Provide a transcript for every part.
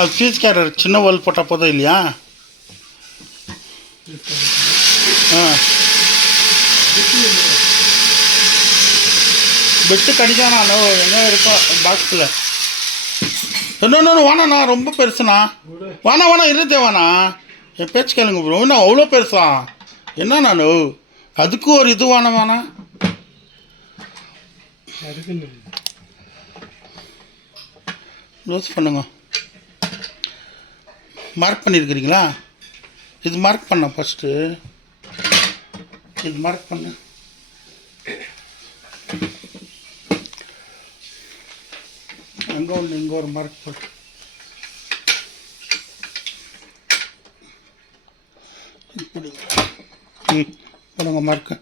அது cheese carrot சின்ன whole போட்டால் போதும் இல்லையா? பெட்டு கடிக்கானா எங்கே இருக்கும் பாக்ஸில்? இன்னொன்று வேணாண்ணா, ரொம்ப பெருசுண்ணா. வேணா இருந்தே வேணா, என் பேச்சு கேளுங்க ப்ரோ. இன்னும் அவ்வளோ பெருசா என்ன நான் அதுக்கு ஒரு இது வேணா யூஸ் பண்ணுங்க. மார்க் பண்ணியிருக்கிறீங்களா? இது மார்க் பண்ண ஃபஸ்ட்டு, இது மார்க் பண்ண. அங்கே ஒன்று இங்கே ஒரு மார்க் போட்டு இப்படி போடுங்க மார்க்கு.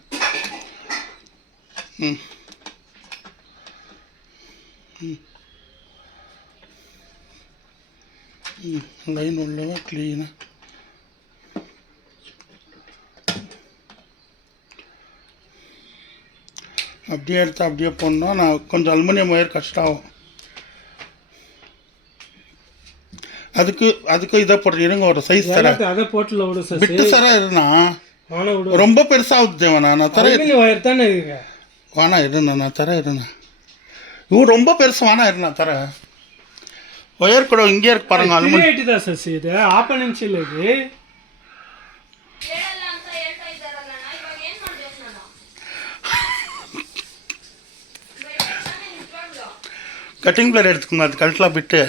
லைன் உள்ளவா க்ளீனாக அப்படியே எடுத்து அப்படியே போடணும். நான் கொஞ்சம் அலுமினியம் ஒயர் கஷ்டம் ஆகும். அதுக்கு இதை போட்டு இருங்க, ஒரு சைஸ் தர அதை போட்டு விட்டு சாரா இருந்தா ரொம்ப பெருசாகுது தேவனா. நான் தர ஒயர் தானே வேணா இருண்ணா, நான் தர இருண்ணா. இவன் ரொம்ப பெருசு வேணா இருண்ணா தர. ஒயர் கூட இங்கே இருக்கு பாருங்க. அலுமினியம் தான் சசி, இது ஆப்பன் இன்ச் இல்லை. இது கட்டிங் பிளேட் எடுத்துக்கோங்க, அது கழட்டலாம் விட்டு.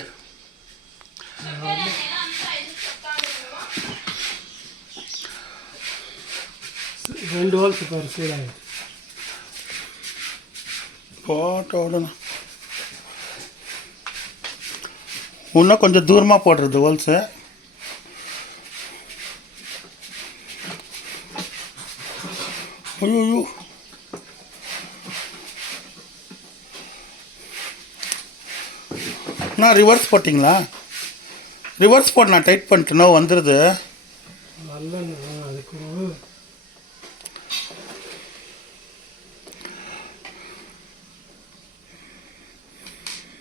ரெண்டு ஹோல்ஸ் பாரு போட்டு விடணும். இன்னும் கொஞ்சம் தூரமாக போடுறது ஹோல்ஸு. ஐயோ நான் ரிவர்ஸ் போட்டிங்களா? ரிவர்ஸ் போட்டு நான் டைட் பண்ணிட்டேனோ வந்துடுது.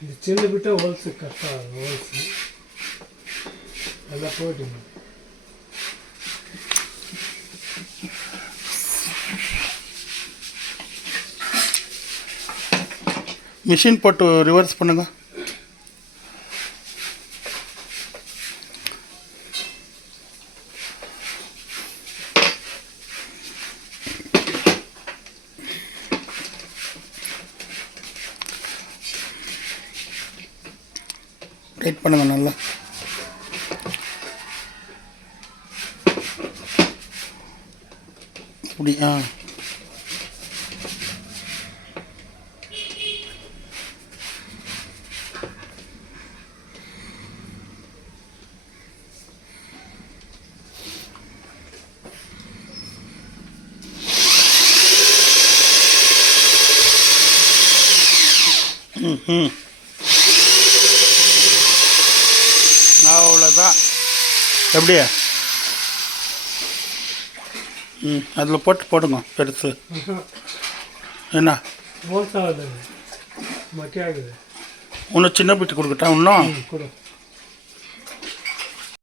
இந்த சின்ன பிட்ட ஹோல்ஸ் கரெக்டாக ஹோல்ஸ் நல்லா போட்டுங்க. மிஷின் போட்டு ரிவர்ஸ் பண்ணுங்க. டைட் பண்ணுங்க நல்லா. அப்படி அவ்வளோதான். எப்படி அதில் போடுங்க பெருசு. என்ன ஹோல்ஸ் ஆகுது, மட்டி ஆகுது. இன்னும் சின்ன பிட்டு கொடுக்கட்டா? இன்னும்